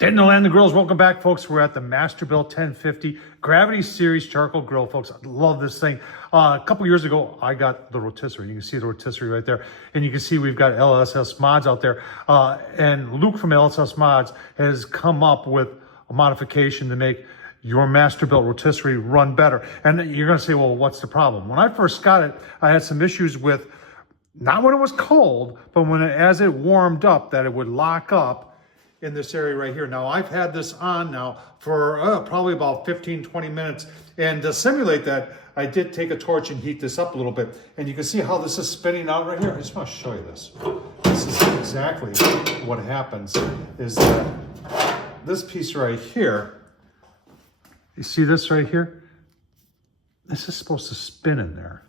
Dead in the Land of Grills, welcome back, folks. We're at the Masterbuilt 1050 Gravity Series Charcoal Grill, folks. I love this thing. A couple years ago, I got the Rotisserie. You can see the Rotisserie right there. And you can see we've got LSS mods out there. And Luke from LSS Mods has come up with a modification to make your Masterbuilt Rotisserie run better. And you're gonna say, well, what's the problem? When I first got it, I had some issues with, not when it was cold, but when as it warmed up, that it would lock up in this area right here. Now, I've had this on now for probably about 15-20 minutes. And to simulate that, I did take a torch and heat this up a little bit. And you can see how this is spinning out right here. I just want to show you this. This is exactly what happens, is that this piece right here, you see this right here? This is supposed to spin in there.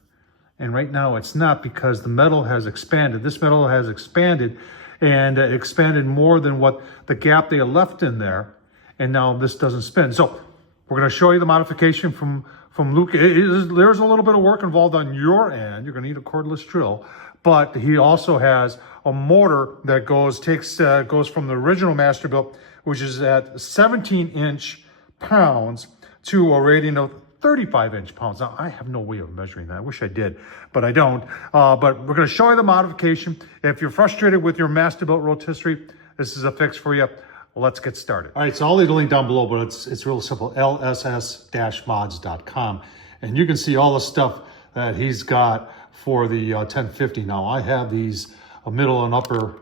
And right now it's not, because the metal has expanded. This metal has expanded, and it expanded more than what the gap they left in there. And now this doesn't spin. So we're gonna show you the modification from Luke. There's a little bit of work involved on your end. You're gonna need a cordless drill, but he also has a motor that goes from the original Masterbuilt, which is at 17-inch pounds, to a rating of 35-inch pounds. Now, I have no way of measuring that. I wish I did, but I don't. But we're going to show you the modification. If you're frustrated with your Masterbuilt Rotisserie, this is a fix for you. Let's get started. All right, so I'll leave the link down below, but it's real simple, lss-mods.com. And you can see all the stuff that he's got for the 1050. Now, I have these middle and upper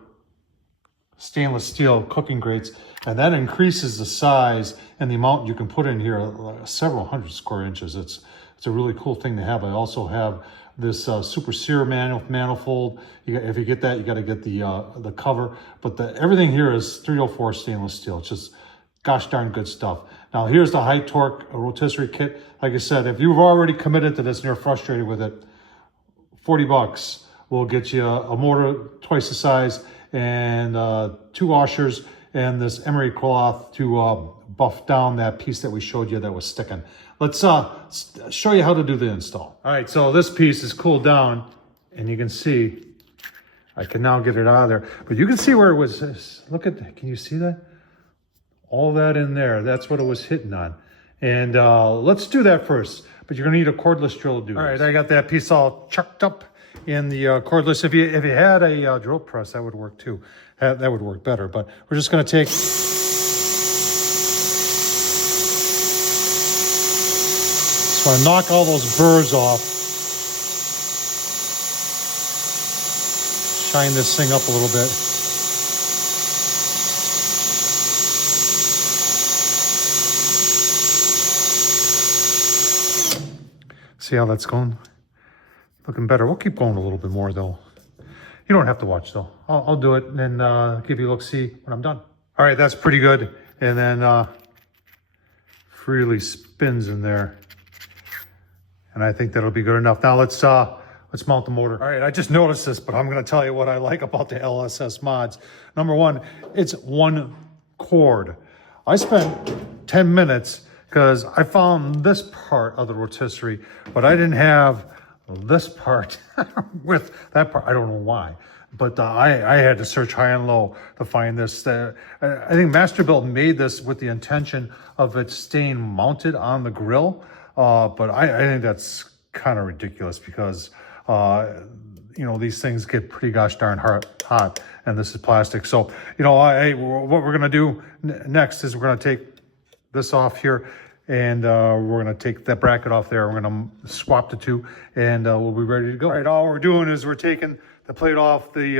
stainless steel cooking grates, and that increases the size and the amount you can put in here, several hundred square inches. It's a really cool thing to have. I also have this super sear manifold. If you get that, you got to get the cover. But everything here is 304 stainless steel. It's just gosh darn good stuff. Now here's the high torque rotisserie kit. Like I said, if you've already committed to this and you're frustrated with it, 40 bucks will get you a motor twice the size, and 2 washers, and this emery cloth to buff down that piece that we showed you that was sticking. Let's show you how to do the install. All right, so this piece is cooled down, and you can see, I can now get it out of there, but you can see where it was. Look at that, can you see that? All that in there, that's what it was hitting on. And let's do that first, but you're gonna need a cordless drill to do this. All right, I got that piece all chucked up in the cordless. If you had a drill press, that would work too. That would work better, but we're just gonna take, just wanna knock all those burrs off. Shine this thing up a little bit. See how that's going? Looking better. We'll keep going a little bit more though. You don't have to watch though. I'll do it and then give you a look, see when I'm done. All right, that's pretty good. And then freely spins in there. And I think that'll be good enough. Now let's mount the motor. All right, I just noticed this, but I'm gonna tell you what I like about the LSS mods. Number one, it's one cord. I spent 10 minutes because I found this part of the rotisserie, but I didn't have this part with that part. I don't know why, but I had to search high and low to find this. I think Masterbuilt made this with the intention of it staying mounted on the grill, but I think that's kind of ridiculous because you know, these things get pretty gosh darn hot, and this is plastic. So you know, what we're gonna do next is we're gonna take this off here, and we're gonna take that bracket off there. We're gonna swap the two, and we'll be ready to go. All right, all we're doing is we're taking the plate off the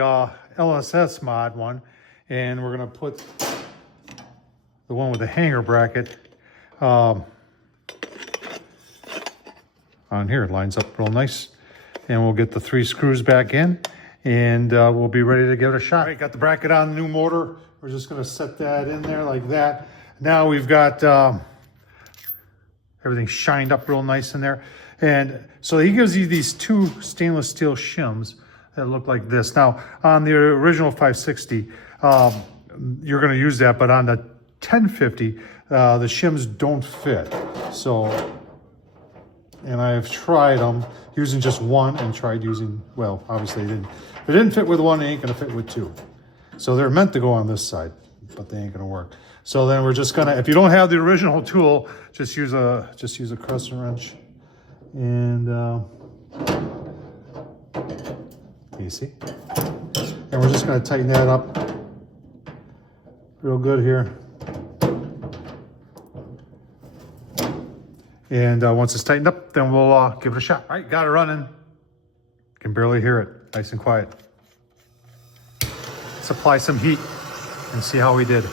LSS mod one, and we're gonna put the one with the hanger bracket on here. It lines up real nice, and we'll get the 3 screws back in, and we'll be ready to give it a shot. All right, got the bracket on the new motor. We're just gonna set that in there like that. Now we've got everything shined up real nice in there. And so he gives you these 2 stainless steel shims that look like this. Now, on the original 560, you're gonna use that, but on the 1050, the shims don't fit. So, and I've tried them using just one and tried using, well, obviously it didn't fit with one, it ain't gonna fit with 2. So they're meant to go on this side. but they ain't gonna work. So then we're just gonna, if you don't have the original tool, just use a crescent wrench. And you see? And we're just gonna tighten that up real good here. And once it's tightened up, then we'll give it a shot. All right, got it running. Can barely hear it, nice and quiet. Let's apply some heat and see how we did.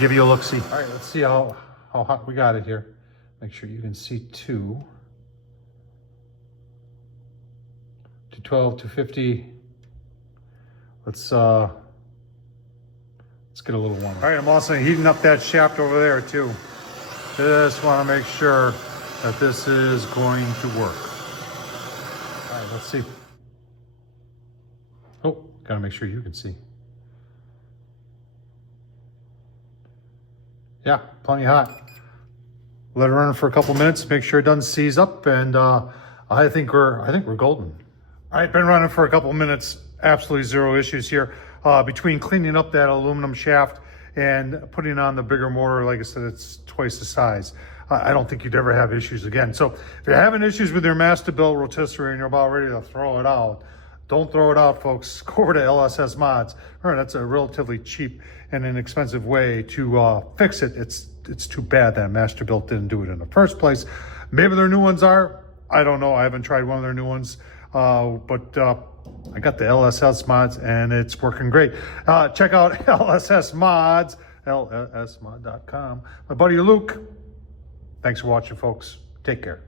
Give you a look-see. All right, let's see how hot we got it here. Make sure you can see 212, 250. Let's get a little warmer. All right, I'm also heating up that shaft over there too. Just want to make sure that this is going to work. All right, let's see. Oh, gotta make sure you can see. Yeah, plenty hot. Let it run for a couple minutes, make sure it doesn't seize up, and I think we're golden. All right, been running for a couple minutes, absolutely zero issues here. Between cleaning up that aluminum shaft and putting on the bigger motor, like I said, it's twice the size. I don't think you'd ever have issues again. So if you're having issues with your Masterbuilt rotisserie and you're about ready to throw it out, don't throw it out, folks. Go over to LSS Mods. Remember, that's a relatively cheap and inexpensive way to fix it. It's too bad that Masterbuilt didn't do it in the first place. Maybe their new ones are. I don't know. I haven't tried one of their new ones, but I got the LSS Mods and it's working great. Check out LSS Mods, lssmod.com. My buddy Luke. Thanks for watching, folks. Take care.